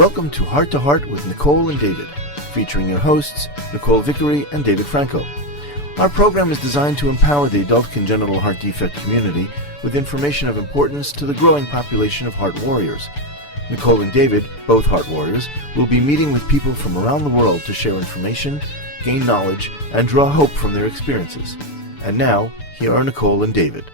Welcome to Heart with Nicole and David, featuring your hosts, Nicole Vickery and David Franco. Our program is designed to empower the adult congenital heart defect community with information of importance to the growing population of heart warriors. Nicole and David, both heart warriors, will be meeting with people from around the world to share information, gain knowledge, and draw hope from their experiences. And now, here are Nicole and David.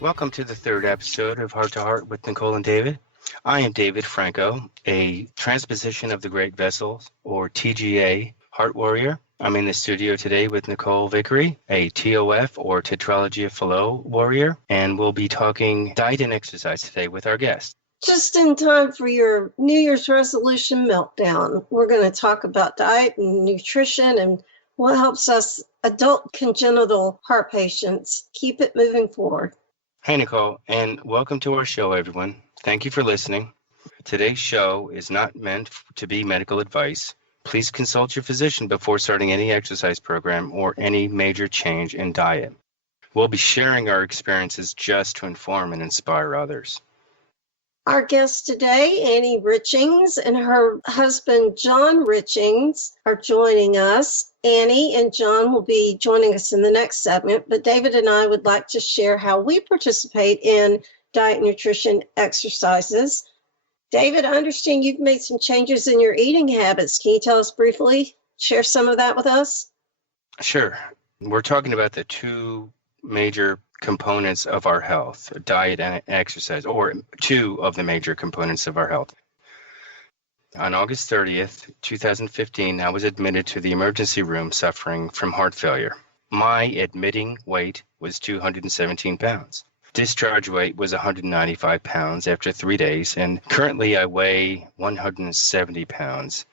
Welcome to the third episode of Heart to Heart with Nicole and David. I am David Franco, a transposition of the Great Vessels, or TGA, heart warrior. I'm in the studio today with Nicole Vickery, a TOF, or Tetralogy of Fallot warrior, and we'll be talking diet and exercise today with our guest. Just in time for your New Year's resolution meltdown, we're going to talk about diet and nutrition and what helps us adult congenital heart patients keep it moving forward. Hey, Nicole, and welcome to our show, everyone. Thank you for listening. Today's show is not meant to be medical advice. Please consult your physician before starting any exercise program or any major change in diet. We'll be sharing our experiences just to inform and inspire others. Our guest today, Annie Ritchings, and her husband, Jon Ritchings, are joining us. Annie and Jon will be joining us in the next segment, but David and I would like to share how we participate in diet, nutrition, exercises. David, I understand you've made some changes in your eating habits. Can you tell us briefly, share some of that with us? Sure. We're talking about the two major components of our health, diet and exercise, or two of the major components of our health. On August 30th, 2015, I was admitted to the emergency room suffering from heart failure. My admitting weight was 217 pounds. Discharge weight was 195 pounds after 3 days, and currently I weigh 170 pounds.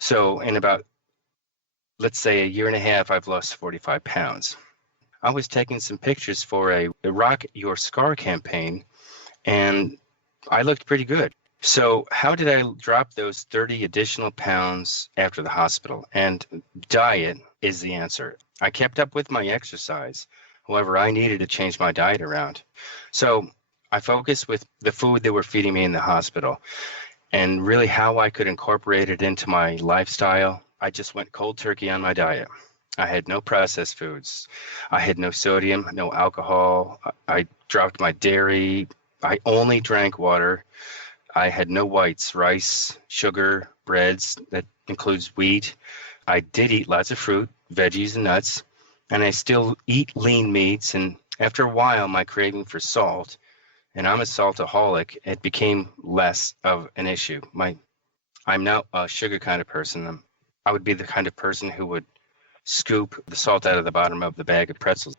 So in about, let's say, a year and a half, I've lost 45 pounds. I was taking some pictures for a Rock Your Scar campaign, and I looked pretty good. So how did I drop those 30 additional pounds after the hospital? And diet is the answer. I kept up with my exercise. However, I needed to change my diet around. So I focused with the food they were feeding me in the hospital and really how I could incorporate it into my lifestyle. I just went cold turkey on my diet. I had no processed foods. I had no sodium, no alcohol. I dropped my dairy. I only drank water. I had no whites, rice, sugar, breads. That includes wheat. I did eat lots of fruit, veggies, and nuts. And I still eat lean meats, and after a while, my craving for salt, and I'm a saltaholic, it became less of an issue. I'm not a sugar kind of person. I would be the kind of person who would scoop the salt out of the bottom of the bag of pretzels.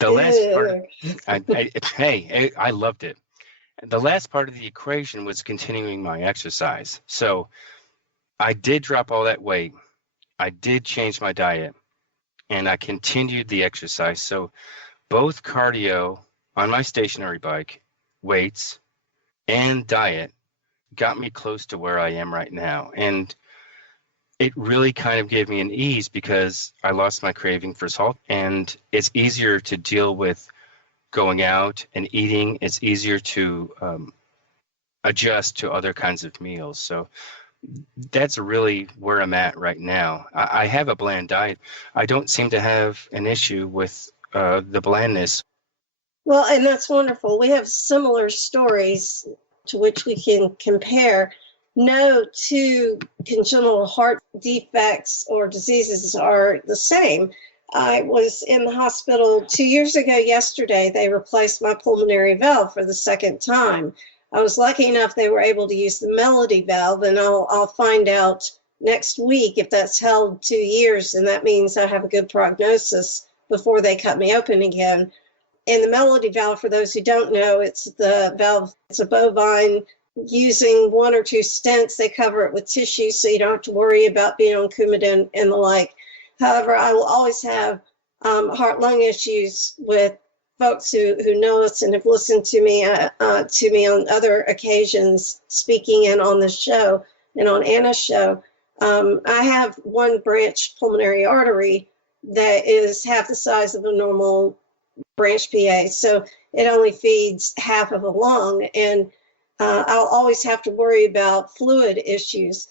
The last part, I loved it. The last part of the equation was continuing my exercise. So I did drop all that weight. I did change my diet. And I continued the exercise. So both cardio on my stationary bike, weights, and diet got me close to where I am right now. And it really kind of gave me an ease because I lost my craving for salt. And it's easier to deal with going out and eating. It's easier to adjust to other kinds of meals. So that's really where I'm at right now. I have a bland diet. I don't seem to have an issue with the blandness. Well, and that's wonderful. We have similar stories to which we can compare. No two congenital heart defects or diseases are the same. I was in the hospital 2 years ago yesterday. They replaced my pulmonary valve for the second time. I was lucky enough they were able to use the Melody valve, and I'll find out next week if that's held 2 years, and that means I have a good prognosis before they cut me open again. And the Melody valve, for those who don't know, it's the valve, it's a bovine using 1 or 2 stents. They cover it with tissue, so you don't have to worry about being on Coumadin and the like. However, I will always have heart-lung issues with folks who know us and have listened to me on other occasions, speaking and on the show and on Anna's show. I have one branch pulmonary artery that is half the size of a normal branch PA, so it only feeds half of a lung. And I'll always have to worry about fluid issues.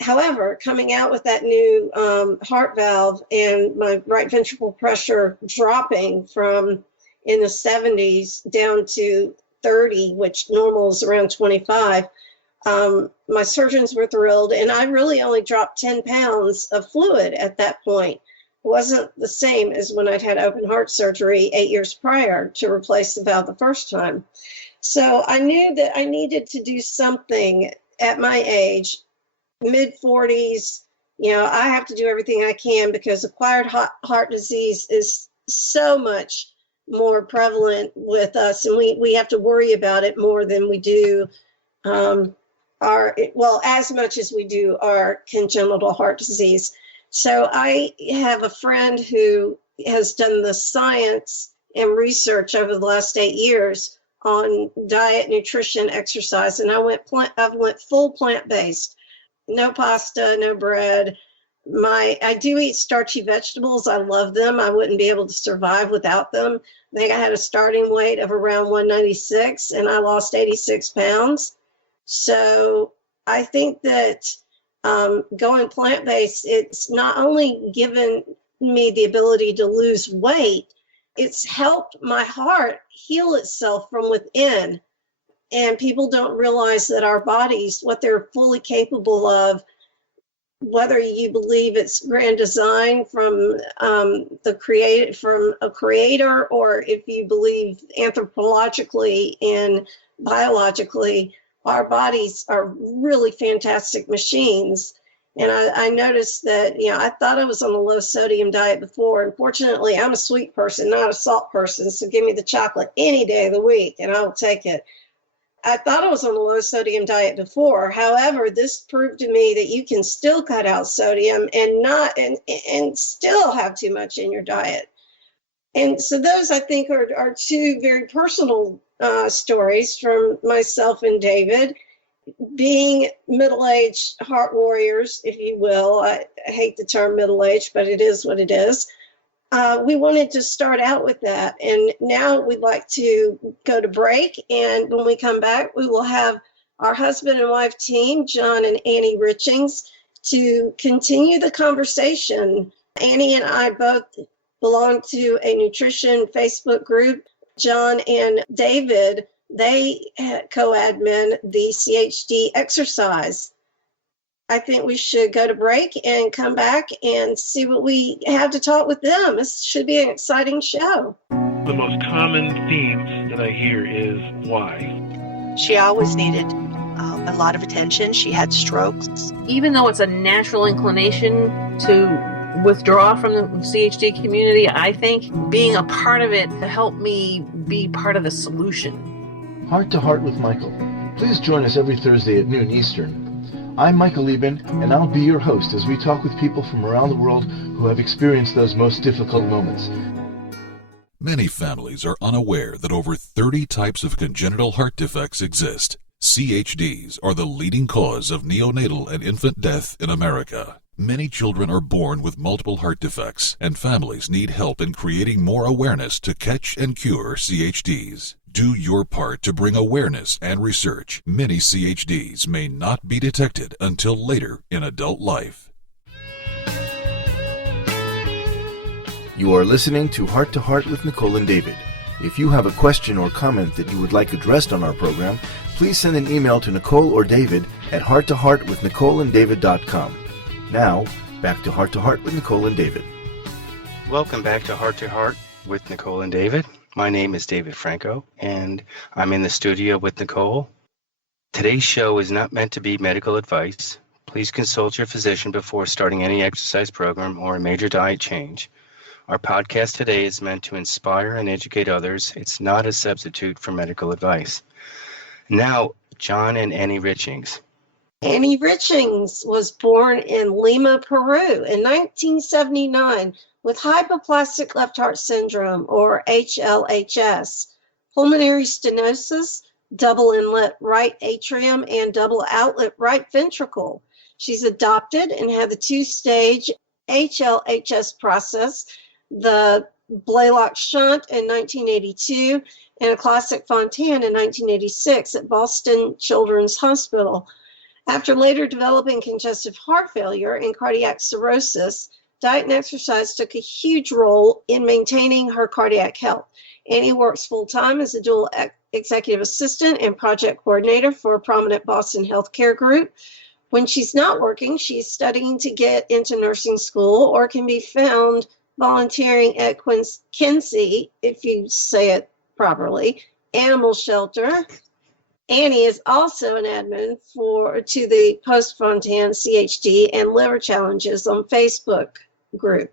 However, coming out with that new heart valve and my right ventricle pressure dropping from in the 70s down to 30, which normal is around 25, my surgeons were thrilled, and I really only dropped 10 pounds of fluid at that point. It wasn't the same as when I'd had open heart surgery 8 years prior to replace the valve the first time. So I knew that I needed to do something at my age, mid 40s. I have to do everything I can because acquired heart disease is so much more prevalent with us, and we have to worry about it more than we do as much as we do our congenital heart disease. So I have a friend who has done the science and research over the last 8 years on diet, nutrition, exercise, and I went full plant-based. No pasta, no bread. I do eat starchy vegetables. I love them. I wouldn't be able to survive without them. I think I had a starting weight of around 196 and I lost 86 pounds. So I think that going plant-based, it's not only given me the ability to lose weight, it's helped my heart heal itself from within. And people don't realize that our bodies, what they're fully capable of, whether you believe it's grand design from from a creator, or if you believe anthropologically and biologically, our bodies are really fantastic machines. And I noticed that, I thought I was on a low sodium diet before. Unfortunately, I'm a sweet person, not a salt person. So give me the chocolate any day of the week and I'll take it. I thought I was on a low sodium diet before. However, this proved to me that you can still cut out sodium and still have too much in your diet. And so those, I think, are two very personal stories from myself and David, being middle-aged heart warriors, if you will. I hate the term middle-aged, but it is what it is. We wanted to start out with that. And now we'd like to go to break. And when we come back, we will have our husband and wife team, Jon and Annie Ritchings, to continue the conversation. Annie and I both belong to a nutrition Facebook group. Jon and David, they co-admin the CHD exercise. I think we should go to break and come back and see what we have to talk with them. This should be an exciting show. The most common themes that I hear is why. She always needed a lot of attention. She had strokes. Even though it's a natural inclination to withdraw from the CHD community, I think being a part of it helped me be part of the solution. Heart to Heart with Michael. Please join us every Thursday at noon Eastern. I'm Michael Lieben, and I'll be your host as we talk with people from around the world who have experienced those most difficult moments. Many families are unaware that over 30 types of congenital heart defects exist. CHDs are the leading cause of neonatal and infant death in America. Many children are born with multiple heart defects, and families need help in creating more awareness to catch and cure CHDs. Do your part to bring awareness and research. Many CHDs may not be detected until later in adult life. You are listening to Heart with Nicole and David. If you have a question or comment that you would like addressed on our program, please send an email to Nicole or David at hearttoheartwithnicoleanddavid.com. Now, back to Heart with Nicole and David. Welcome back to Heart with Nicole and David. My name is David Franco, and I'm in the studio with Nicole. Today's show is not meant to be medical advice. Please consult your physician before starting any exercise program or a major diet change. Our podcast today is meant to inspire and educate others. It's not a substitute for medical advice. Now, Jon and Annie Ritchings. Annie Ritchings was born in Lima, Peru in 1979 with hypoplastic left heart syndrome, or HLHS, pulmonary stenosis, double inlet right atrium, and double outlet right ventricle. She's adopted and had the two-stage HLHS process. The Blaylock shunt in 1982 and a classic Fontan in 1986 at Boston Children's Hospital. After later developing congestive heart failure and cardiac cirrhosis, diet and exercise took a huge role in maintaining her cardiac health. Annie works full-time as a dual executive assistant and project coordinator for a prominent Boston healthcare group. When she's not working, she's studying to get into nursing school or can be found volunteering at Kinsey, if you say it properly, animal shelter. Annie is also an admin to the Post-Fontan CHD and Liver Challenges on Facebook group.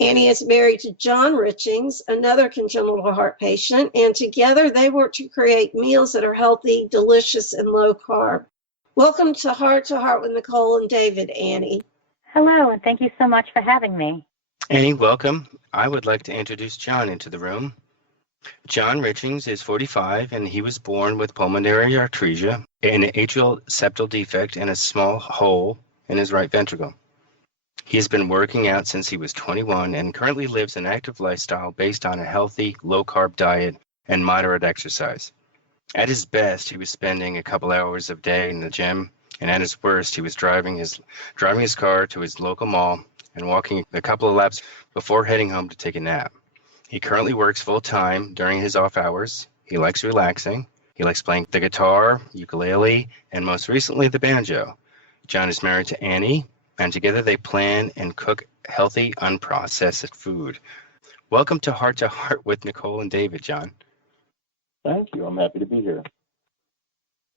Annie is married to Jon Ritchings, another congenital heart patient, and together they work to create meals that are healthy, delicious, and low carb. Welcome to Heart with Nicole and David, Annie. Hello, and thank you so much for having me. Annie, welcome. I would like to introduce Jon into the room. Jon Ritchings is 45, and he was born with pulmonary atresia, an atrial septal defect, and a small hole in his right ventricle. He has been working out since he was 21 and currently lives an active lifestyle based on a healthy, low-carb diet and moderate exercise. At his best, he was spending a couple hours a day in the gym, and at his worst, he was driving his car to his local mall and walking a couple of laps before heading home to take a nap. He currently works full-time during his off hours. He likes relaxing. He likes playing the guitar, ukulele, and most recently the banjo. Jon is married to Annie, and together they plan and cook healthy, unprocessed food. Welcome to Heart with Nicole and David, Jon. Thank you. I'm happy to be here.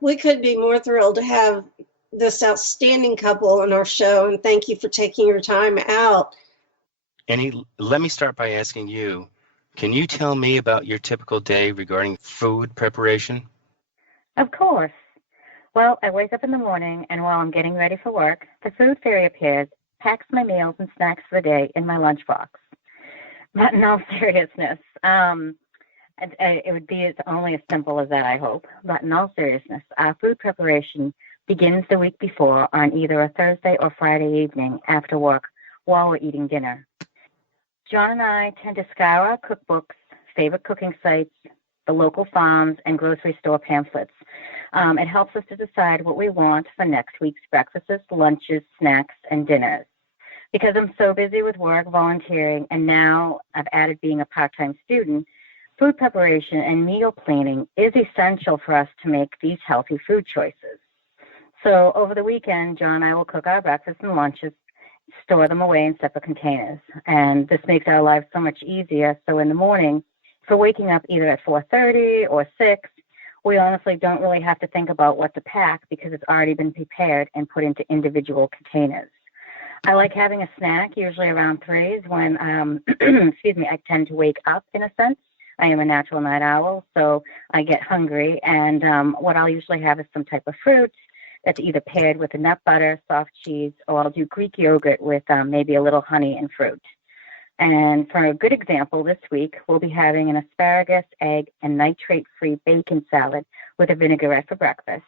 We could be more thrilled to have this outstanding couple on our show, and thank you for taking your time out. Annie, let me start by asking you, can you tell me about your typical day regarding food preparation? Of course. Well, I wake up in the morning, and while I'm getting ready for work, the food fairy appears, packs my meals and snacks for the day in my lunchbox. But in all seriousness, it would be only as simple as that, I hope. But in all seriousness, our food preparation begins the week before on either a Thursday or Friday evening after work while we're eating dinner. Jon and I tend to scour our cookbooks, favorite cooking sites, the local farms, and grocery store pamphlets. It helps us to decide what we want for next week's breakfasts, lunches, snacks, and dinners. Because I'm so busy with work, volunteering, and now I've added being a part-time student, food preparation and meal planning is essential for us to make these healthy food choices. So over the weekend, Jon and I will cook our breakfasts and lunches, store them away in separate containers. And this makes our lives so much easier. So in the morning, for waking up either at 4:30 or 6, we honestly don't really have to think about what to pack because it's already been prepared and put into individual containers. I like having a snack, usually around 3 is when, I tend to wake up in a sense. I am a natural night owl, so I get hungry. And what I'll usually have is some type of fruit that's either paired with a nut butter, soft cheese, or I'll do Greek yogurt with maybe a little honey and fruit. And for a good example, this week, we'll be having an asparagus, egg, and nitrate-free bacon salad with a vinaigrette for breakfast,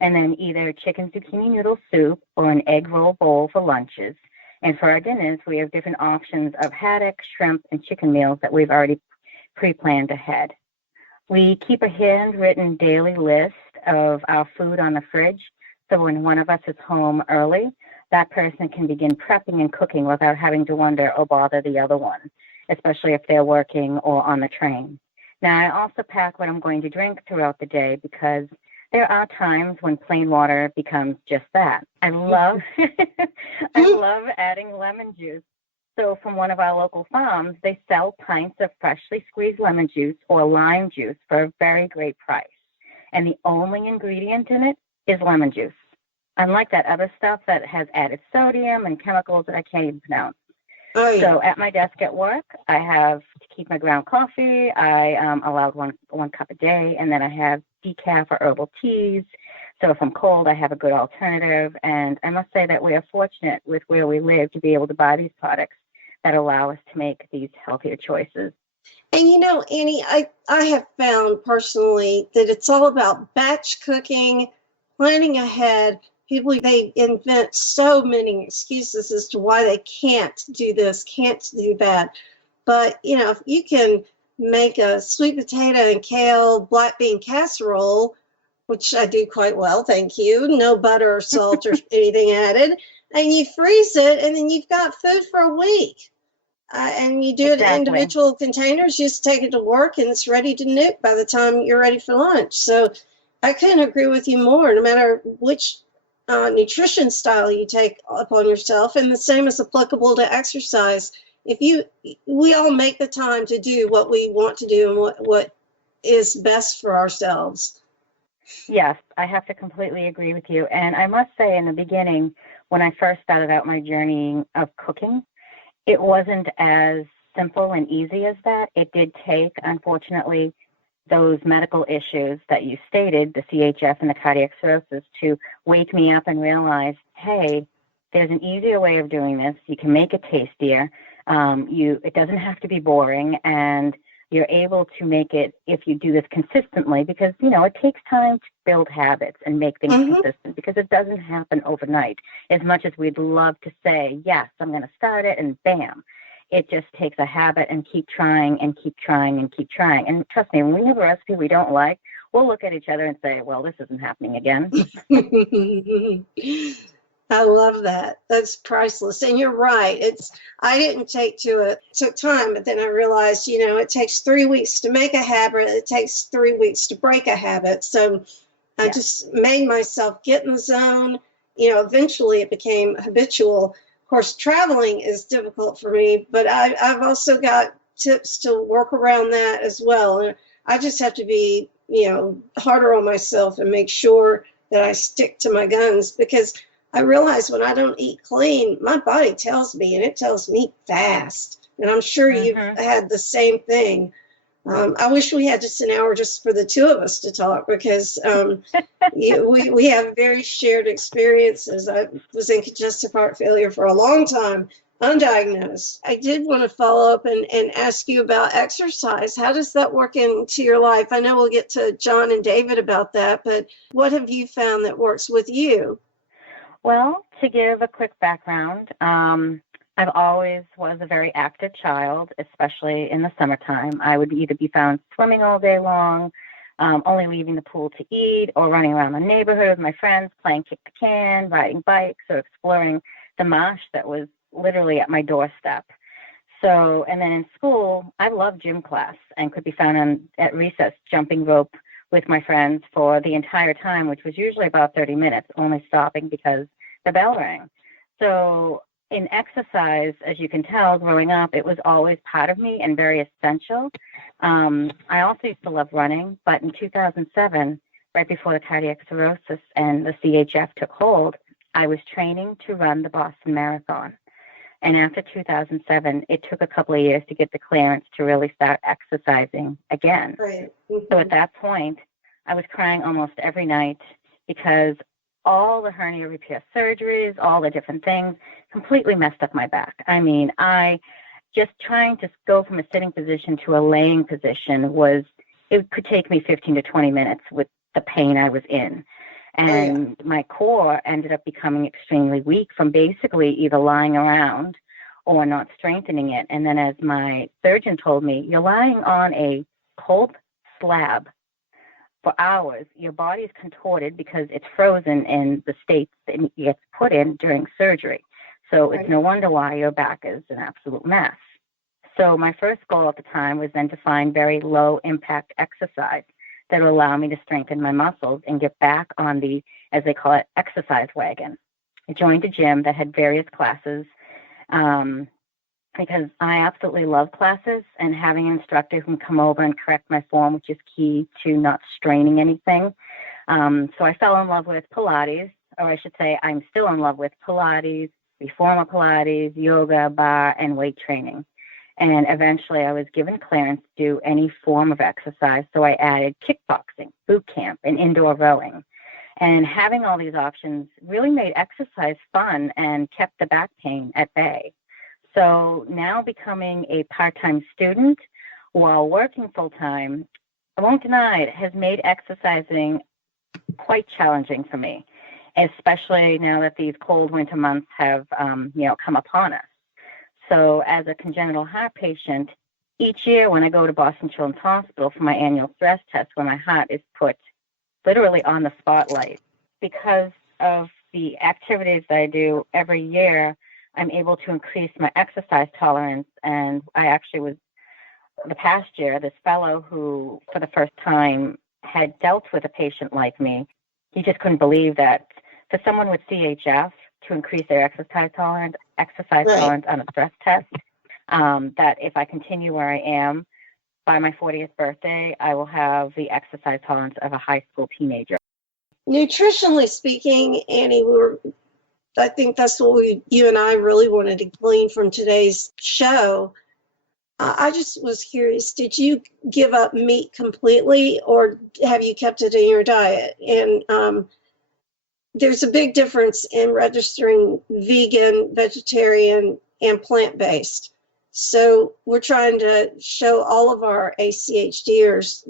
and then either chicken zucchini noodle soup or an egg roll bowl for lunches. And for our dinners, we have different options of haddock, shrimp, and chicken meals that we've already pre-planned ahead. We keep a handwritten daily list of our food on the fridge, so when one of us is home early, that person can begin prepping and cooking without having to wonder or bother the other one, especially if they're working or on the train. Now, I also pack what I'm going to drink throughout the day because there are times when plain water becomes just that. I love adding lemon juice. So from one of our local farms, they sell pints of freshly squeezed lemon juice or lime juice for a very great price. And the only ingredient in it is lemon juice. Unlike that other stuff that has added sodium and chemicals that I can't even pronounce. Oh, yeah. So at my desk at work, I have to keep my ground coffee. I allowed one cup a day, and then I have decaf or herbal teas. So if I'm cold, I have a good alternative. And I must say that we are fortunate with where we live to be able to buy these products that allow us to make these healthier choices. And you know, Annie, I have found personally that it's all about batch cooking, planning ahead. People, they invent so many excuses as to why they can't do this, can't do that. But, if you can make a sweet potato and kale black bean casserole, which I do quite well, thank you, no butter or salt or anything added, and you freeze it, and then you've got food for a week. And you do it in individual containers, just take it to work, and it's ready to nuke by the time you're ready for lunch. So I couldn't agree with you more, no matter which nutrition style you take upon yourself, and the same is applicable to exercise. We all make the time to do what we want to do and what is best for ourselves. Yes, I have to completely agree with you. And I must say, in the beginning, when I first started out my journey of cooking, it wasn't as simple and easy as that. It did take, unfortunately, those medical issues that you stated, the CHF and the cardiac cirrhosis, to wake me up and realize, hey, there's an easier way of doing this. You can make it tastier. It doesn't have to be boring, and you're able to make it if you do this consistently, because, it takes time to build habits and make things consistent, because it doesn't happen overnight. As much as we'd love to say, yes, I'm going to start it, and bam, it just takes a habit, and keep trying and keep trying and keep trying. And trust me, when we have a recipe we don't like, we'll look at each other and say, well, this isn't happening again. I love that. That's priceless. And you're right. I didn't take to it. It took time, but then I realized, it takes 3 weeks to make a habit. It takes 3 weeks to break a habit. So I just made myself get in the zone. Eventually it became habitual. Of course, traveling is difficult for me, but I've also got tips to work around that as well. And I just have to be, harder on myself and make sure that I stick to my guns, because I realize when I don't eat clean, my body tells me, and it tells me fast. And I'm sure you've had the same thing. I wish we had just an hour just for the two of us to talk, because we have very shared experiences. I was in congestive heart failure for a long time, undiagnosed. I did want to follow up and ask you about exercise. How does that work into your life? I know we'll get to Jon and David about that, but what have you found that works with you? Well, to give a quick background, I've always was a very active child, especially in the summertime. I would either be found swimming all day long, only leaving the pool to eat, or running around the neighborhood with my friends, playing kick the can, riding bikes, or exploring the marsh that was literally at my doorstep. So, and then in school, I loved gym class and could be found at recess jumping rope with my friends for the entire time, which was usually about 30 minutes, only stopping because the bell rang. So in exercise, as you can tell, growing up, it was always part of me and very essential. I also used to love running, but in 2007, right before the cardiac cirrhosis and the CHF took hold, I was training to run the Boston Marathon. And after 2007, it took a couple of years to get the clearance to really start exercising again. Right. So at that point, I was crying almost every night because all the hernia repair surgeries, all the different things, completely messed up my back. I mean, just trying to go from a sitting position to a laying position it could take me 15 to 20 minutes with the pain I was in. And my core ended up becoming extremely weak from basically either lying around or not strengthening it. And then as my surgeon told me, you're lying on a cold slab for hours. Your body is contorted because it's frozen in the state that it gets put in during surgery. So it's no wonder why your back is an absolute mess. So my first goal at the time was then to find very low impact exercise that will allow me to strengthen my muscles and get back on the, as they call it, exercise wagon. I joined a gym that had various classes because I absolutely love classes, and having an instructor who can come over and correct my form, which is key to not straining anything. So I fell in love with Pilates, or I should say I'm still in love with Pilates, reformer Pilates, yoga, bar, and weight training. And eventually I was given clearance to do any form of exercise. So I added kickboxing, boot camp, and indoor rowing. And having all these options really made exercise fun and kept the back pain at bay. So now becoming a part-time student while working full-time, I won't deny it has made exercising quite challenging for me, especially now that these cold winter months have, come upon us. So as a congenital heart patient, each year when I go to Boston Children's Hospital for my annual stress test, where my heart is put literally on the spotlight, because of the activities that I do every year, I'm able to increase my exercise tolerance. And I actually was, the past year, this fellow who for the first time had dealt with a patient like me, he just couldn't believe that for someone with CHF to increase their exercise tolerance on a stress test, that if I continue where I am, by my 40th birthday, I will have the exercise tolerance of a high school teenager. Nutritionally speaking, Annie, I think that's what you and I really wanted to glean from today's show. I just was curious, did you give up meat completely, or have you kept it in your diet? And there's a big difference in registering vegan, vegetarian, and plant-based. So we're trying to show all of our ACHDers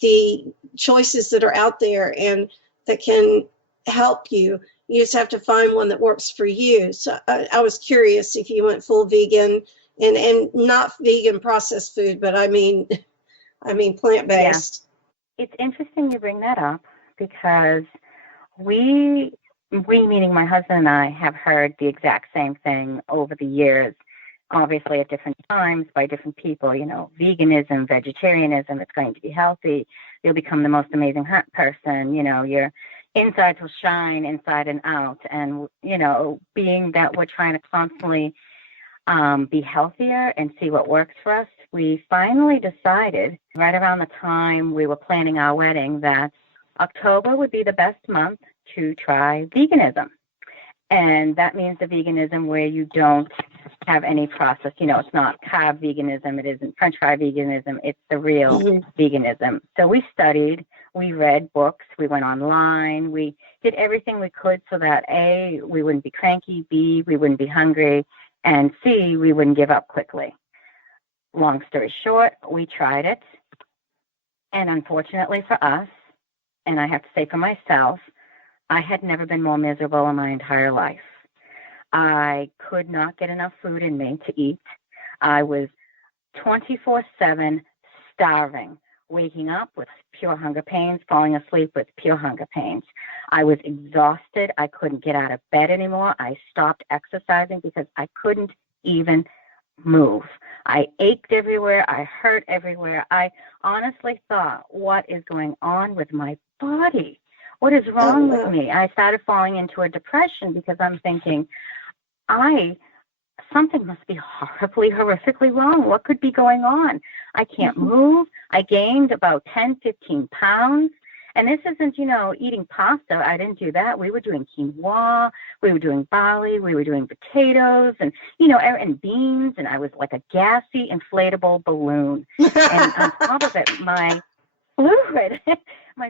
the choices that are out there and that can help you. You just have to find one that works for you. So I was curious if you went full vegan and not vegan processed food, but I mean plant-based. Yeah. It's interesting you bring that up, because we meaning my husband and I have heard the exact same thing over the years, obviously at different times by different people. You know, veganism, vegetarianism, it's going to be healthy. You'll become the most amazing person. You know, your insides will shine inside and out. And, you know, being that we're trying to constantly be healthier and see what works for us, we finally decided right around the time we were planning our wedding that October would be the best month to try veganism. And that means the veganism where you don't have any process. You know, it's not carb veganism. It isn't French fry veganism. It's the real veganism. So we studied, we read books, we went online, we did everything we could so that A, we wouldn't be cranky, B, we wouldn't be hungry, and C, we wouldn't give up quickly. Long story short, we tried it. And unfortunately for us, and I have to say for myself, I had never been more miserable in my entire life. I could not get enough food in me to eat. I was 24/7 starving, waking up with pure hunger pains, falling asleep with pure hunger pains. I was exhausted. I couldn't get out of bed anymore. I stopped exercising because I couldn't even move. I ached everywhere. I hurt everywhere. I honestly thought, what is going on with my body? What is wrong with me? I started falling into a depression because I'm thinking, something must be horrifically wrong. What could be going on? I can't move. I gained about 10, 15 pounds. And this isn't, you know, eating pasta. I didn't do that. We were doing quinoa. We were doing barley. We were doing potatoes and, you know, and beans. And I was like a gassy, inflatable balloon. And on top of it, my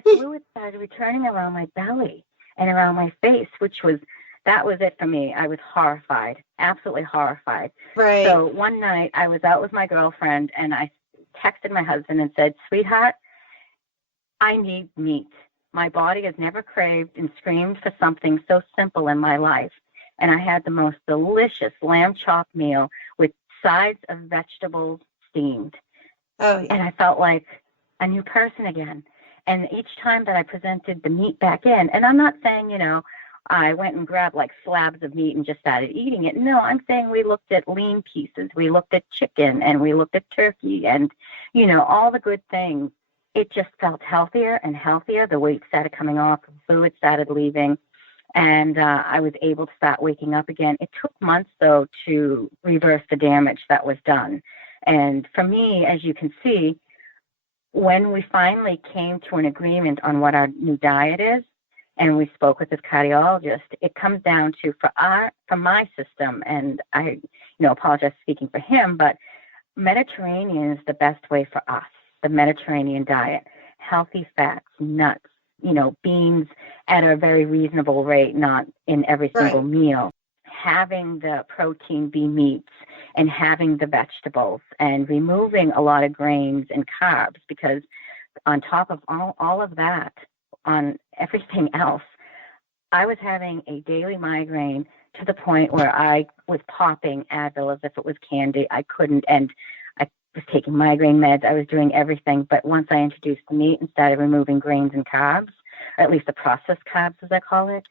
fluid started returning around my belly and around my face, that was it for me. I was horrified, absolutely horrified. Right. So one night I was out with my girlfriend and I texted my husband and said, sweetheart, I need meat. My body has never craved and screamed for something so simple in my life. And I had the most delicious lamb chop meal with sides of vegetables steamed. Oh, yeah. And I felt like a new person again. And each time that I presented the meat back in, and I'm not saying, you know, I went and grabbed like slabs of meat and just started eating it. No, I'm saying we looked at lean pieces. We looked at chicken and we looked at turkey and, you know, all the good things. It just felt healthier and healthier. The weight started coming off, the fluid started leaving, and I was able to start waking up again. It took months, though, to reverse the damage that was done. And for me, as you can see, when we finally came to an agreement on what our new diet is, and we spoke with this cardiologist, it comes down to, for my system, and I, apologize speaking for him, but Mediterranean is the best way for us, the Mediterranean diet. Healthy fats, nuts, beans at a very reasonable rate, not in every single meal. Having the protein be meats and having the vegetables and removing a lot of grains and carbs, because on top of all of that, on everything else, I was having a daily migraine to the point where I was popping Advil as if it was candy. I couldn't, and I was taking migraine meds. I was doing everything. But once I introduced the meat and started removing grains and carbs, or at least the processed carbs, as I call it,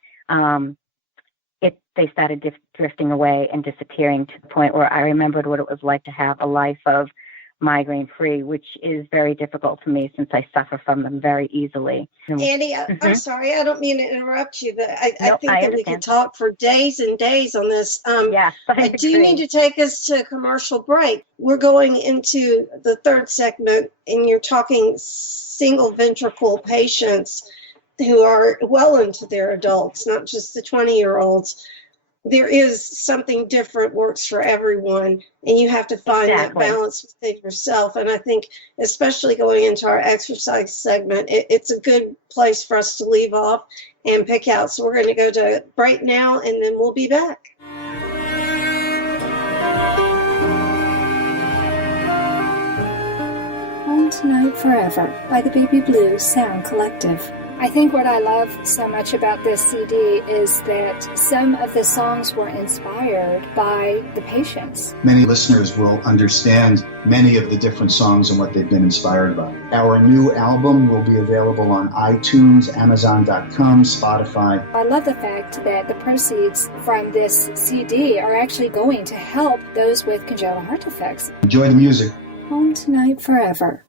they started drifting away and disappearing to the point where I remembered what it was like to have a life of migraine-free, which is very difficult for me since I suffer from them very easily. Annie, I'm sorry, I don't mean to interrupt you, but I think that understand. we could talk for days and days on this. Yes, I do need to take us to a commercial break. We're going into the third segment, and you're talking single ventricle patients who are well into their adults, not just the 20-year-olds. There is something different works for everyone, and you have to find that balance within yourself. And I think, especially going into our exercise segment, it's a good place for us to leave off and pick out. So we're going to go to break now, and then we'll be back. Home Tonight Forever by the Baby Blues Sound Collective. I think what I love so much about this CD is that some of the songs were inspired by the patients. Many listeners will understand many of the different songs and what they've been inspired by. Our new album will be available on iTunes, Amazon.com, Spotify. I love the fact that the proceeds from this CD are actually going to help those with congenital heart defects. Enjoy the music. Home Tonight Forever.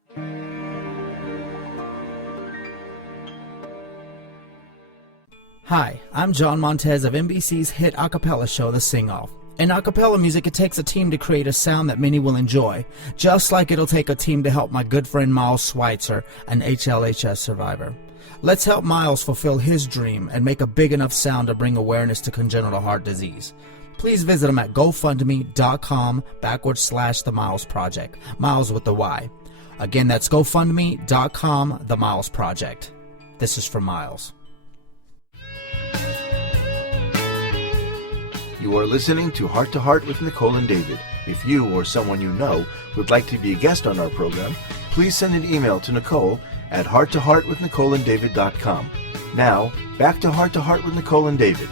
Hi, I'm John Montez of NBC's hit a cappella show, The Sing-Off. In a cappella music, it takes a team to create a sound that many will enjoy, just like it'll take a team to help my good friend Miles Schweitzer, an HLHS survivor. Let's help Miles fulfill his dream and make a big enough sound to bring awareness to congenital heart disease. Please visit him at gofundme.com/The Miles Project. Miles with the Y. Again, that's gofundme.com, The Miles Project. This is for Miles. You are listening to Heart with Nicole and David. If you or someone you know would like to be a guest on our program, please send an email to Nicole at hearttoheartwithnicoleanddavid.com. Now, back to Heart with Nicole and David.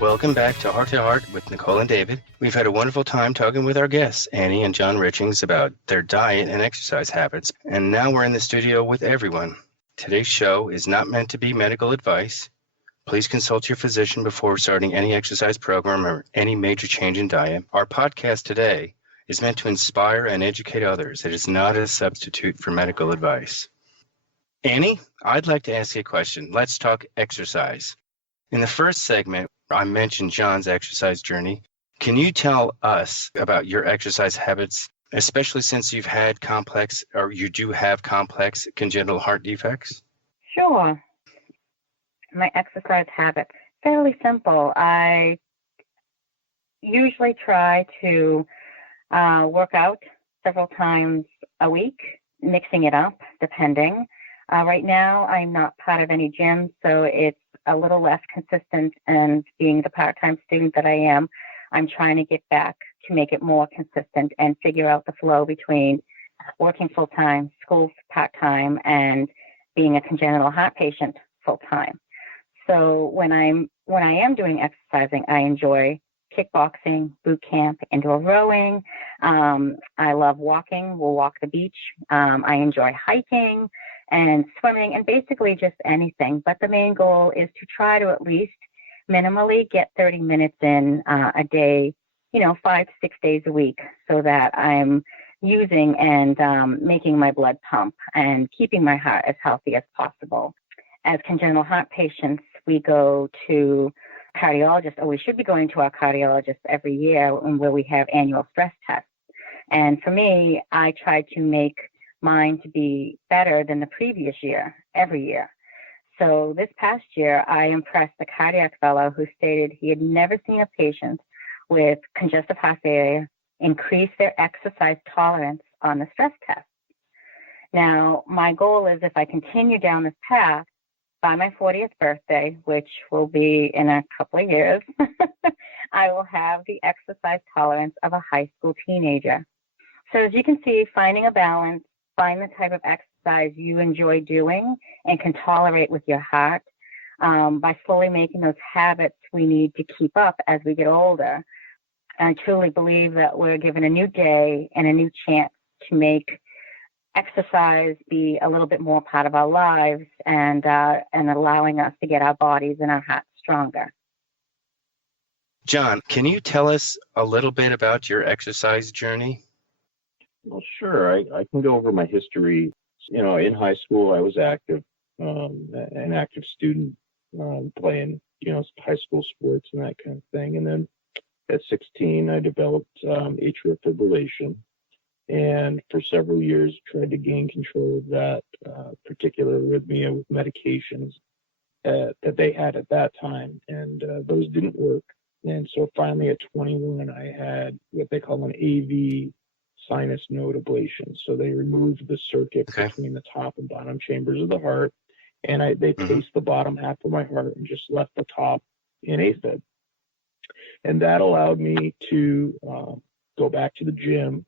Welcome back to Heart with Nicole and David. We've had a wonderful time talking with our guests, Annie and Jon Ritchings, about their diet and exercise habits. And now we're in the studio with everyone. Today's show is not meant to be medical advice. Please consult your physician before starting any exercise program or any major change in diet. Our podcast today is meant to inspire and educate others. It is not a substitute for medical advice. Annie, I'd like to ask you a question. Let's talk exercise. In the first segment, I mentioned Jon's exercise journey. Can you tell us about your exercise habits, especially since you do have complex congenital heart defects? Sure. My exercise habit, fairly simple. I usually try to work out several times a week, mixing it up, depending. Right now, I'm not part of any gym, so it's a little less consistent, and being the part-time student that I am, I'm trying to get back to make it more consistent and figure out the flow between working full-time, school part-time, and being a congenital heart patient full-time. So when I am doing exercising, I enjoy kickboxing, boot camp, indoor rowing. I love walking. We'll walk the beach. I enjoy hiking and swimming and basically just anything. But the main goal is to try to at least minimally get 30 minutes in a day, 5 to 6 days a week, so that I'm using and making my blood pump and keeping my heart as healthy as possible. As congenital heart patients, we go to cardiologist, or we should be going to our cardiologist every year, where we have annual stress tests. And for me, I try to make mine to be better than the previous year, every year. So this past year, I impressed a cardiac fellow who stated he had never seen a patient with congestive heart failure increase their exercise tolerance on the stress test. Now, my goal is, if I continue down this path, by my 40th birthday, which will be in a couple of years, I will have the exercise tolerance of a high school teenager. So as you can see, finding a balance, find the type of exercise you enjoy doing and can tolerate with your heart. By slowly making those habits we need to keep up as we get older. And I truly believe that we're given a new day and a new chance to make exercise be a little bit more part of our lives and allowing us to get our bodies and our hearts stronger. Jon, can you tell us a little bit about your exercise journey? Well, sure. I can go over my history. In high school, I was active, an active student, playing, high school sports and that kind of thing. And then at 16, I developed atrial fibrillation. And for several years, tried to gain control of that particular arrhythmia with medications that they had at that time. And those didn't work. And so finally at 21, I had what they call an AV sinus node ablation. So they removed the circuit between the top and bottom chambers of the heart. And they placed the bottom half of my heart and just left the top in AFib. And that allowed me to go back to the gym.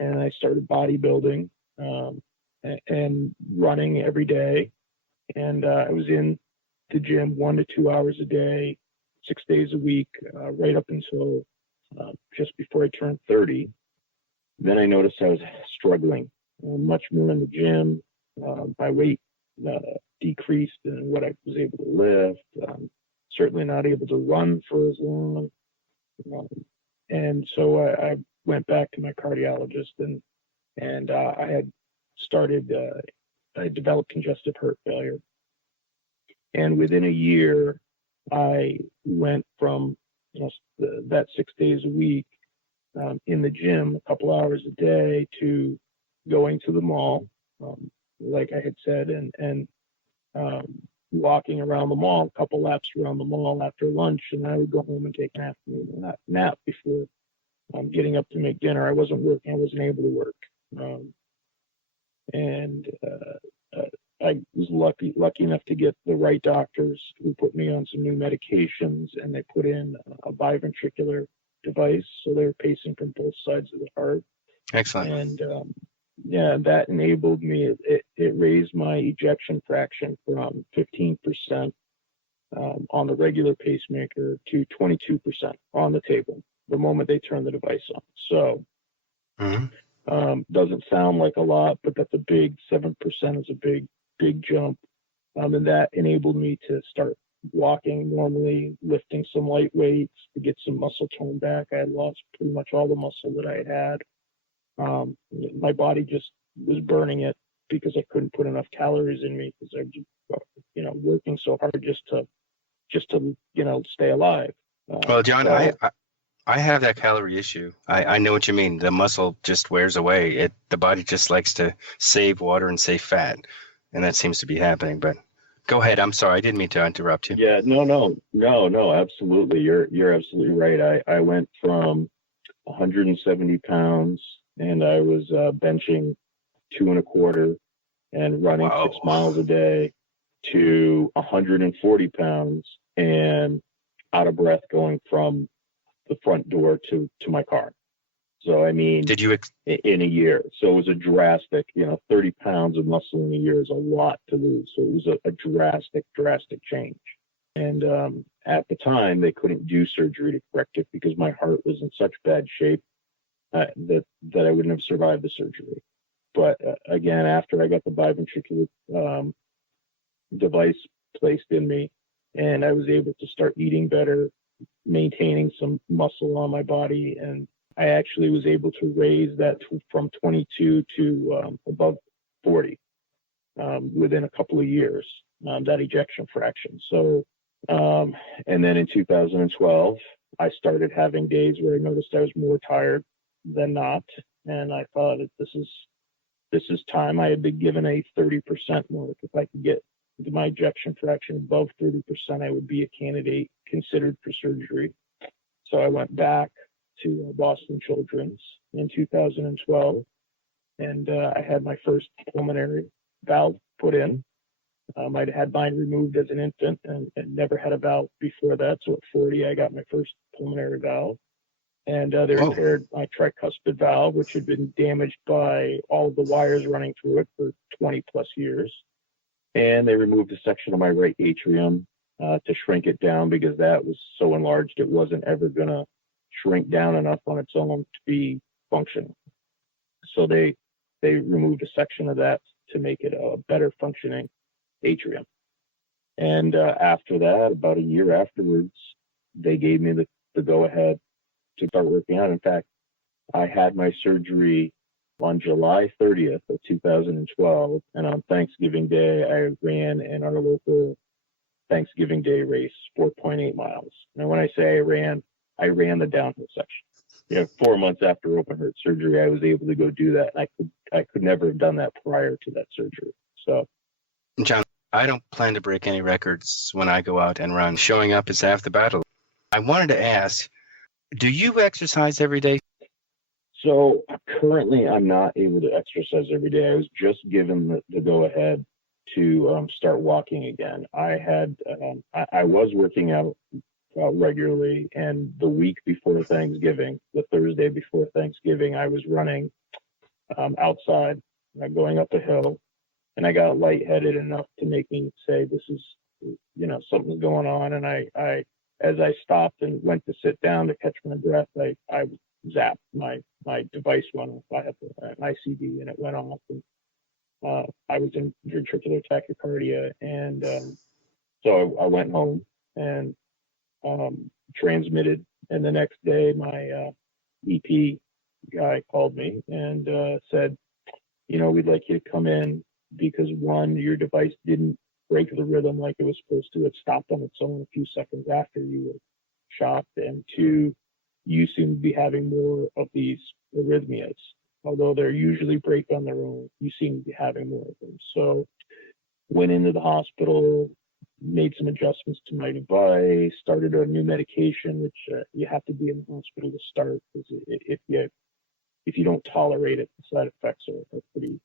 And I started bodybuilding and running every day. And I was in the gym 1 to 2 hours a day, 6 days a week, right up until just before I turned 30. Then I noticed I was struggling much more in the gym. My weight decreased in what I was able to lift. Certainly not able to run for as long. And so I went back to my cardiologist and I had started, I developed congestive heart failure. And within a year, I went from that 6 days a week in the gym, a couple hours a day, to going to the mall, like I had said, and walking around the mall, a couple laps around the mall after lunch, and I would go home and take an afternoon nap before getting up to make dinner. I wasn't working. I wasn't able to work. I was lucky enough to get the right doctors who put me on some new medications, and they put in a biventricular device, so they were pacing from both sides of the heart. Excellent. And that enabled me. It raised my ejection fraction from 15% on the regular pacemaker to 22% on the table the moment they turn the device on. So doesn't sound like a lot, but that's a big 7% is a big jump. And that enabled me to start walking normally, lifting some light weights to get some muscle tone back. I had lost pretty much all the muscle that I had. My body just was burning it because I couldn't put enough calories in me because I was, working so hard just to stay alive. Well, Jon, I have that calorie issue. I know what you mean. The muscle just wears away. The body just likes to save water and save fat, and that seems to be happening. But go ahead. I'm sorry. I didn't mean to interrupt you. Yeah, no, absolutely. You're absolutely right. I went from 170 pounds, and I was benching 2.25 and running 6 miles a day, to 140 pounds and out of breath going from the front door to my car. So, I mean, did you in a year? So it was a drastic, 30 pounds of muscle in a year is a lot to lose. So it was a drastic change. And at the time, they couldn't do surgery to correct it because my heart was in such bad shape that I wouldn't have survived the surgery. But again, after I got the biventricular device placed in me, and I was able to start eating better, maintaining some muscle on my body, and I actually was able to raise that from 22 to above 40 within a couple of years, that ejection fraction. So, and then in 2012, I started having days where I noticed I was more tired than not, and I thought that this is time. I had been given a 30% mark. If I could get my ejection fraction above 30%, I would be a candidate considered for surgery. So I went back to Boston Children's in 2012, and I had my first pulmonary valve put in. I'd had mine removed as an infant and never had a valve before that. So at 40, I got my first pulmonary valve. And they repaired my tricuspid valve, which had been damaged by all of the wires running through it for 20 plus years. And they removed a section of my right atrium to shrink it down because that was so enlarged it wasn't ever going to shrink down enough on its own to be functional. So they removed a section of that to make it a better functioning atrium. And after that, about a year afterwards, they gave me the go-ahead to start working out. In fact, I had my surgery on July 30th of 2012, and on Thanksgiving Day, I ran in our local Thanksgiving Day race, 4.8 miles. And when I say I ran the downhill section. 4 months after open heart surgery, I was able to go do that. I could never have done that prior to that surgery. So, Jon, I don't plan to break any records when I go out and run. Showing up is half the battle. I wanted to ask, do you exercise every day? So currently, I'm not able to exercise every day. I was just given the go-ahead to start walking again. I was working out regularly, and the week before Thanksgiving, the Thursday before Thanksgiving, I was running outside, going up a hill, and I got lightheaded enough to make me say, "This is, something's going on." And I, as I stopped and went to sit down to catch my breath, I zapped my device went off. I had an ICD, and it went off, and I was in ventricular tachycardia, and so I went home and transmitted. And the next day, my EP guy called me and said, we'd like you to come in because, one, your device didn't break the rhythm like it was supposed to. It stopped on its own a few seconds after you were shocked. And two, you seem to be having more of these arrhythmias. Although they're usually break on their own, you seem to be having more of them. So went into the hospital, made some adjustments to my device, started a new medication, which you have to be in the hospital to start, because if you don't tolerate it, the side effects are pretty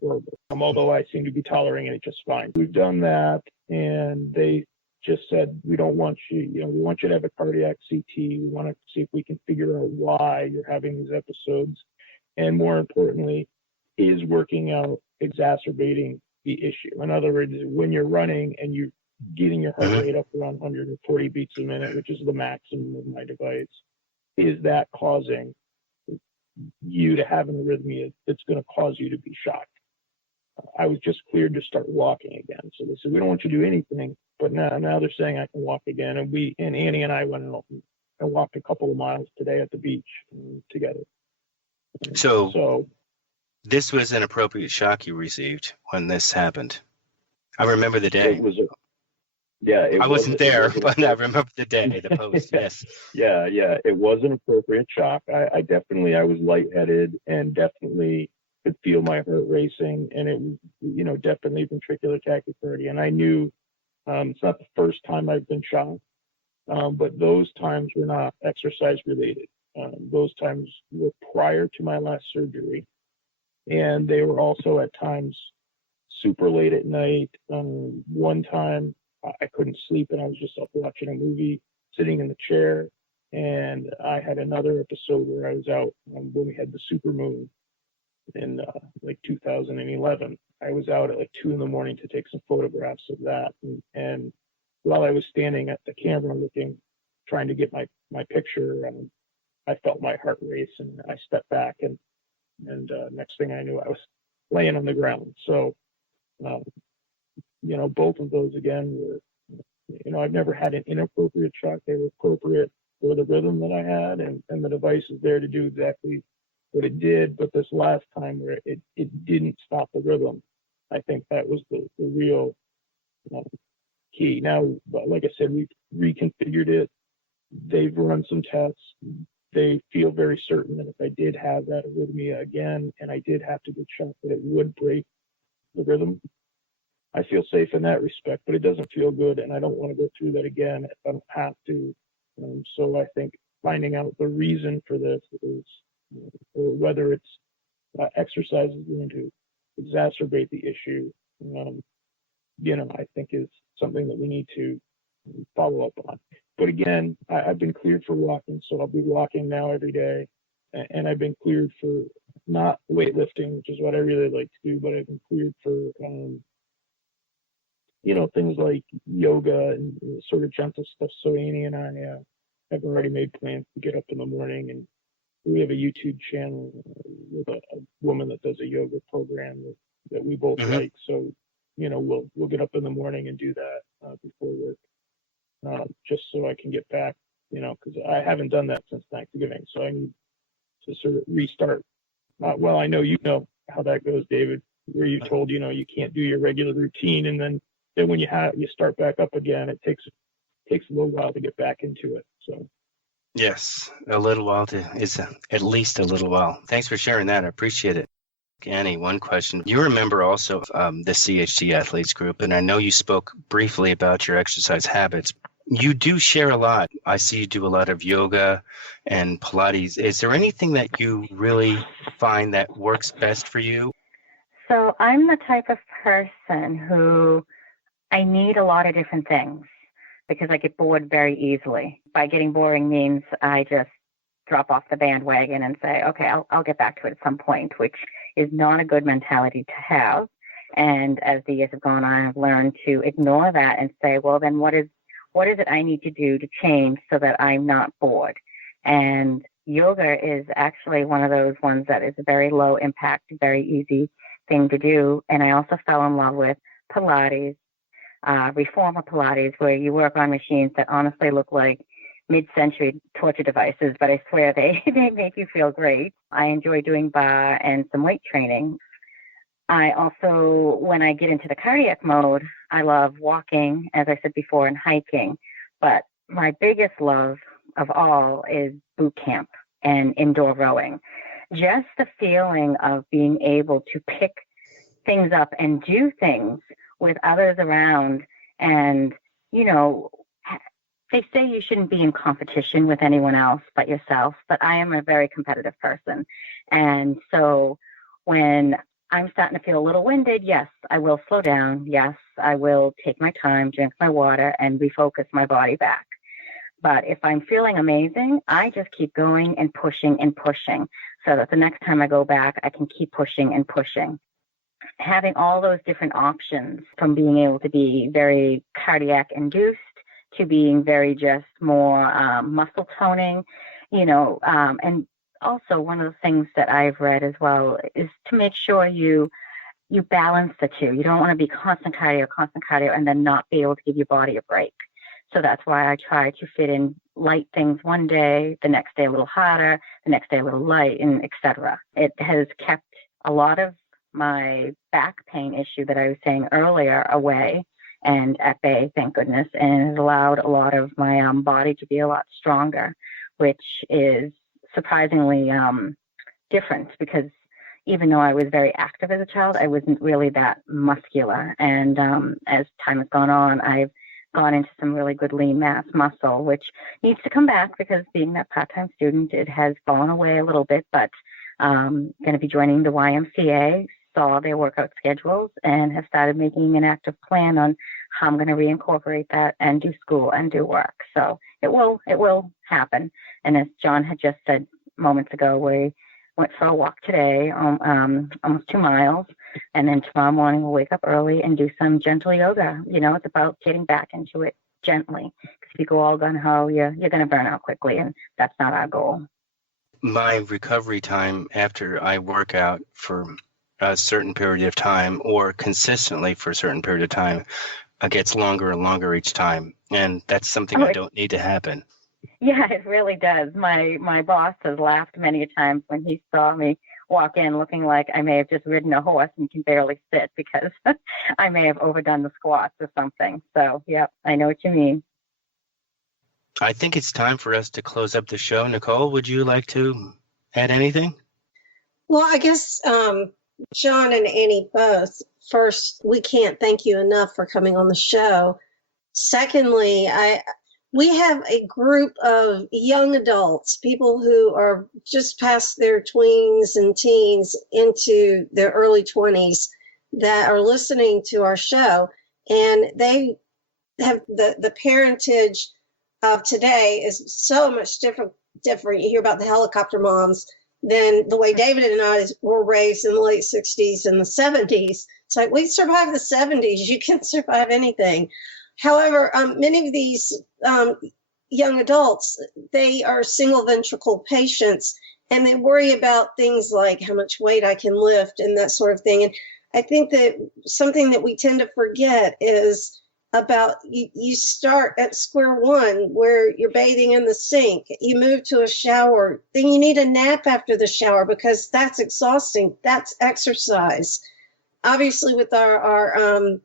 horrible. Although I seem to be tolerating it just fine. We've done that, and they just said, we don't want you, we want you to have a cardiac CT. We want to see if we can figure out why you're having these episodes. And more importantly, is working out exacerbating the issue. In other words, when you're running and you're getting your heart rate up around 140 beats a minute, which is the maximum of my device, is that causing you to have an arrhythmia that's going to cause you to be shocked? I was just cleared to start walking again. So they said, we don't want you to do anything, but now they're saying I can walk again. And Annie and I went and walked a couple of miles today at the beach together. So this was an appropriate shock you received when this happened. I remember the day. I wasn't there, but I remember the day, the post. Yes. Yeah. It was an appropriate shock. I was lightheaded and definitely could feel my heart racing, and it was, definitely ventricular tachycardia. And I knew it's not the first time I've been shocked, but those times were not exercise related. Those times were prior to my last surgery, and they were also at times super late at night. One time I couldn't sleep, and I was just up watching a movie, sitting in the chair, and I had another episode where I was out when we had the supermoon in 2011. I was out at 2 a.m. to take some photographs of that, and while I was standing at the camera trying to get my picture, I felt my heart race, and I stepped back, and next thing I knew, I was laying on the ground. So, both of those again were, I've never had an inappropriate shock. They were appropriate for the rhythm that I had, and the device is there to do exactly what it did. But this last time where it didn't stop the rhythm, I think that was the real key. Now, like I said, we've reconfigured it. They've run some tests. They feel very certain that if I did have that arrhythmia again and I did have to get shocked, that it would break the rhythm. I feel safe in that respect, but it doesn't feel good, and I don't want to go through that again if I don't have to. So I think finding out the reason for this is, or whether it's exercise is going to exacerbate the issue, I think is something that we need to follow up on. But again, I've been cleared for walking, so I'll be walking now every day. And I've been cleared for not weightlifting, which is what I really like to do, but I've been cleared for things like yoga and sort of gentle stuff. So Annie and I have already made plans to get up in the morning, and we have a YouTube channel with a woman that does a yoga program that we both like. So, we'll get up in the morning and do that before work, just so I can get back, because I haven't done that since Thanksgiving. So I need to sort of restart. Well, I know you know how that goes, David, where you're told, you can't do your regular routine, and then when you start back up again, it takes a little while to get back into it. So. Yes, a little while is at least a little while. Thanks for sharing that. I appreciate it. Annie, one question. You remember also the CHD athletes group, and I know you spoke briefly about your exercise habits. You do share a lot. I see you do a lot of yoga and Pilates. Is there anything that you really find that works best for you? So I'm the type of person who I need a lot of different things, because I get bored very easily. By getting boring means I just drop off the bandwagon and say, okay, I'll get back to it at some point, which is not a good mentality to have. And as the years have gone on, I've learned to ignore that and say, well, then what is it I need to do to change so that I'm not bored? And yoga is actually one of those ones that is a very low impact, very easy thing to do. And I also fell in love with Pilates. Reformer Pilates, where you work on machines that honestly look like mid-century torture devices, but I swear they make you feel great. I enjoy doing bar and some weight training. I also, when I get into the cardiac mode, I love walking, as I said before, and hiking. But my biggest love of all is boot camp and indoor rowing. Just the feeling of being able to pick things up and do things with others around. And, they say you shouldn't be in competition with anyone else but yourself, but I am a very competitive person. And so when I'm starting to feel a little winded, yes, I will slow down. Yes, I will take my time, drink my water, and refocus my body back. But if I'm feeling amazing, I just keep going and pushing so that the next time I go back, I can keep pushing and pushing. Having all those different options, from being able to be very cardiac induced to being very just more muscle toning, and also one of the things that I've read as well is to make sure you balance the two. You don't want to be constant cardio, and then not be able to give your body a break. So that's why I try to fit in light things one day, the next day a little harder, the next day a little light, and etc. It has kept a lot of my back pain issue that I was saying earlier away and at bay, thank goodness, and it allowed a lot of my body to be a lot stronger, which is surprisingly different, because even though I was very active as a child, I wasn't really that muscular. And as time has gone on, I've gone into some really good lean mass muscle, which needs to come back, because being that part-time student, it has fallen away a little bit, but going to be joining the YMCA, saw their workout schedules, and have started making an active plan on how I'm going to reincorporate that and do school and do work. So it will happen. And as Jon had just said moments ago, we went for a walk today, almost 2 miles, and then tomorrow morning we'll wake up early and do some gentle yoga. It's about getting back into it gently, because if you go all gung-ho, you're going to burn out quickly, and that's not our goal. My recovery time after I work out for a certain period of time, or consistently for a certain period of time, gets longer and longer each time. And that's something I don't need to happen. Yeah, it really does. My boss has laughed many times when he saw me walk in looking like I may have just ridden a horse and can barely sit, because I may have overdone the squats or something. So, yeah, I know what you mean. I think it's time for us to close up the show. Nicole, would you like to add anything? Well, I guess Jon and Annie both. First, we can't thank you enough for coming on the show. Secondly, we have a group of young adults, people who are just past their tweens and teens into their early 20s, that are listening to our show, and they have the parentage of today is so much different. You hear about the helicopter moms than the way David and I were raised in the late 60s and the 70s. It's like, we survived the 70s. You can survive anything. However, many of these young adults, they are single ventricle patients, and they worry about things like how much weight I can lift and that sort of thing. And I think that something that we tend to forget is about you start at square one where you're bathing in the sink, you move to a shower, then you need a nap after the shower because that's exhausting. That's exercise. Obviously, with our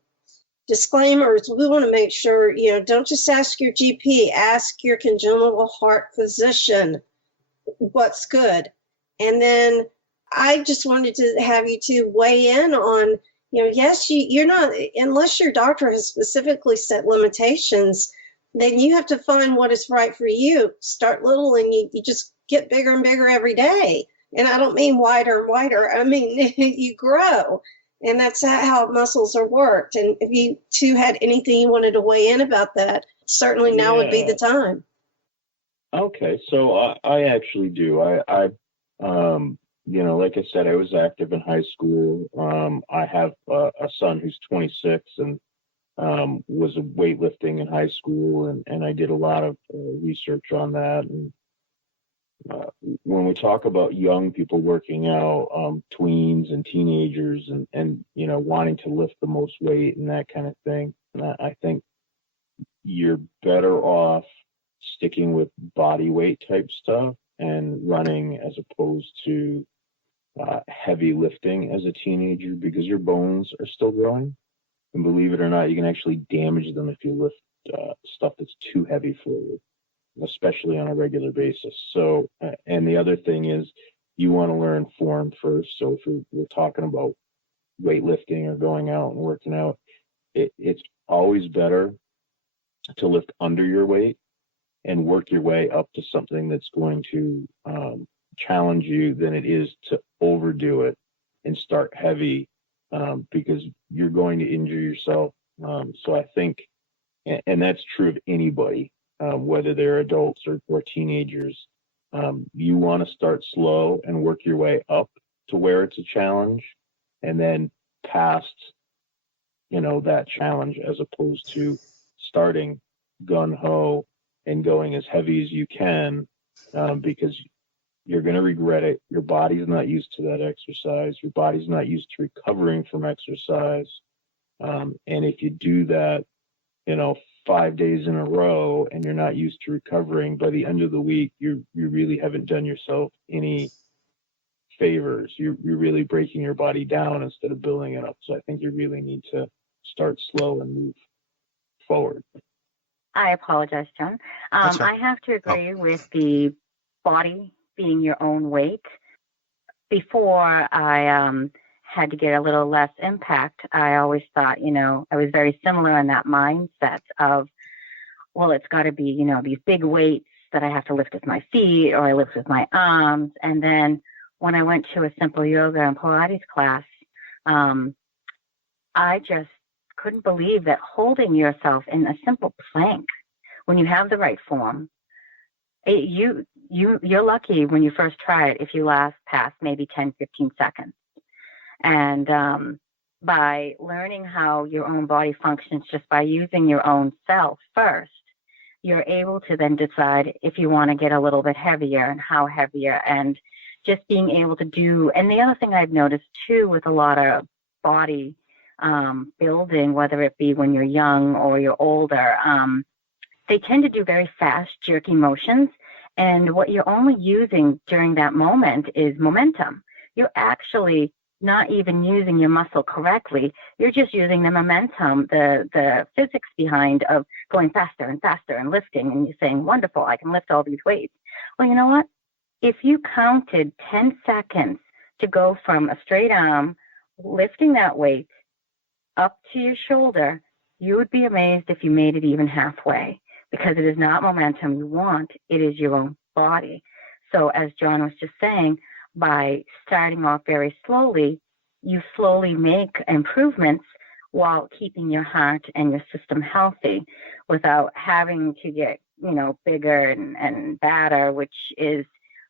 disclaimers, we want to make sure, don't just ask your GP, ask your congenital heart physician what's good. And then I just wanted to have you to weigh in on, yes, you're not, unless your doctor has specifically set limitations, then you have to find what is right for you. Start little and you just get bigger and bigger every day. And I don't mean wider and wider. I mean, you grow. And that's how muscles are worked. And if you two had anything you wanted to weigh in about that, certainly now would be the time. Okay, so I actually do. I like I said, I was active in high school. I have a son who's 26 and was weightlifting in high school, and I did a lot of research on that. And when we talk about young people working out, tweens and teenagers, and wanting to lift the most weight and that kind of thing, I think you're better off sticking with body weight type stuff and running as opposed to heavy lifting as a teenager, because your bones are still growing, and believe it or not, you can actually damage them if you lift stuff that's too heavy for you, especially on a regular basis. So, and the other thing is, you want to learn form first. So if we're talking about weightlifting or going out and working out, it's always better to lift under your weight and work your way up to something that's going to challenge you than it is to overdo it and start heavy, because you're going to injure yourself. So I think, and that's true of anybody, whether they're adults or teenagers, you want to start slow and work your way up to where it's a challenge, and then past, that challenge, as opposed to starting gun-ho and going as heavy as you can, because you're going to regret it. Your body's not used to that exercise. Your body's not used to recovering from exercise. And if you do that, 5 days in a row and you're not used to recovering, by the end of the week, you really haven't done yourself any favors. You're really breaking your body down instead of building it up. So I think you really need to start slow and move forward. I apologize, Jon. I have to agree with the body being your own weight. Before I had to get a little less impact, I always thought, I was very similar in that mindset of, well, it's got to be, these big weights that I have to lift with my feet or I lift with my arms. And then when I went to a simple yoga and Pilates class, I just couldn't believe that holding yourself in a simple plank, when you have the right form, you're lucky when you first try it if you last past maybe 10, 15 seconds. And by learning how your own body functions just by using your own self first, you're able to then decide if you want to get a little bit heavier and how heavier, and just being able to do. And the other thing I've noticed too with a lot of body building, whether it be when you're young or you're older, they tend to do very fast, jerky motions. And what you're only using during that moment is momentum. You're actually not even using your muscle correctly. You're just using the momentum, the physics behind of going faster and faster and lifting. And you're saying, wonderful, I can lift all these weights. Well, you know what? If you counted 10 seconds to go from a straight arm, lifting that weight up to your shoulder, you would be amazed if you made it even halfway, because it is not momentum you want, it is your own body. So as Jon was just saying, by starting off very slowly, you slowly make improvements while keeping your heart and your system healthy without having to get, bigger and badder, which is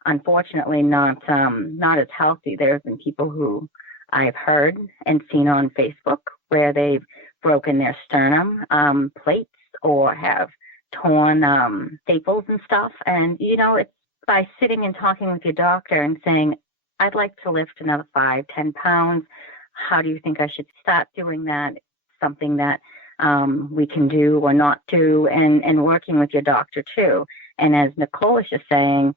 unfortunately not as healthy. There have been people who I've heard and seen on Facebook where they've broken their sternum plates or have torn staples and stuff. And, it's by sitting and talking with your doctor and saying, I'd like to lift another 5-10 pounds. How do you think I should start doing that? Something that we can do or not do, and working with your doctor too. And as Nicole was just saying,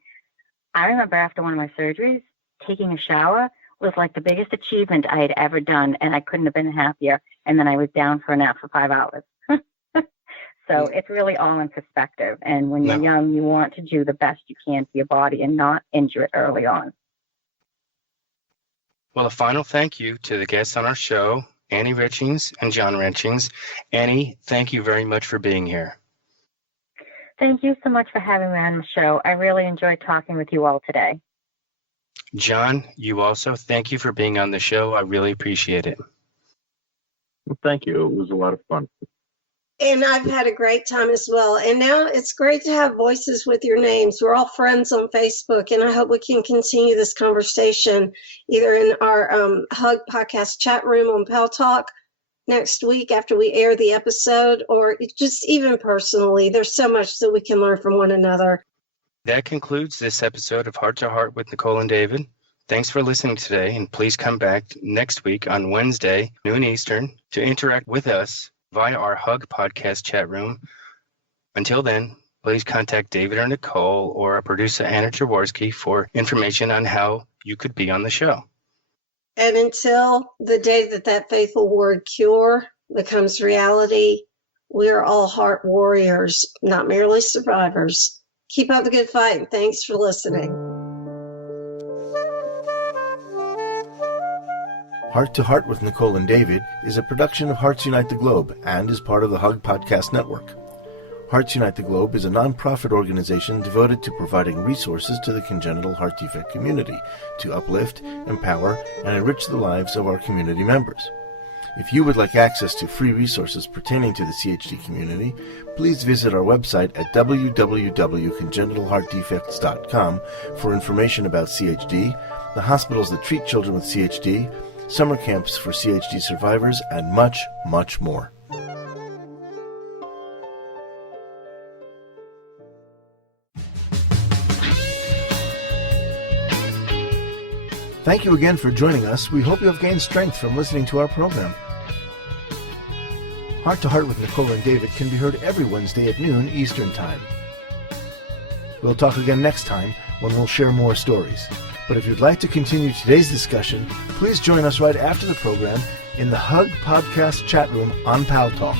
I remember after one of my surgeries, taking a shower was like the biggest achievement I had ever done, and I couldn't have been happier. And then I was down for a nap for 5 hours. So it's really all in perspective. And when you're young, you want to do the best you can for your body and not injure it early on. Well, a final thank you to the guests on our show, Annie Ritchings and Jon Ritchings. Annie, thank you very much for being here. Thank you so much for having me on the show. I really enjoyed talking with you all today. Jon, you also, thank you for being on the show. I really appreciate it. Well, thank you. It was a lot of fun. And I've had a great time as well. And now it's great to have voices with your names. We're all friends on Facebook, and I hope we can continue this conversation either in our Hug Podcast chat room on Pal Talk next week after we air the episode, or just even personally. There's so much that we can learn from one another. That concludes this episode of Heart to Heart with Nicole and David. Thanks for listening today, and please come back next week on Wednesday, noon Eastern, to interact with us via our Hug Podcast chat room. Until then, please contact David or Nicole or our producer, Anna Jaworski, for information on how you could be on the show. And until the day that faithful word cure becomes reality, we are all heart warriors, not merely survivors. Keep up the good fight, and thanks for listening. Heart to Heart with Nicole and David is a production of Hearts Unite the Globe and is part of the Hug Podcast Network. Hearts Unite the Globe is a non-profit organization devoted to providing resources to the congenital heart defect community to uplift, empower, and enrich the lives of our community members. If you would like access to free resources pertaining to the CHD community, please visit our website at www.congenital-heart-defects.com for information about CHD, the hospitals that treat children with CHD, summer camps for CHD survivors, and much, much more. Thank you again for joining us. We hope you have gained strength from listening to our program. Heart to Heart with Nicole and David can be heard every Wednesday at noon Eastern Time. We'll talk again next time when we'll share more stories. But if you'd like to continue today's discussion, please join us right after the program in the Hug Podcast chat room on Pal Talk.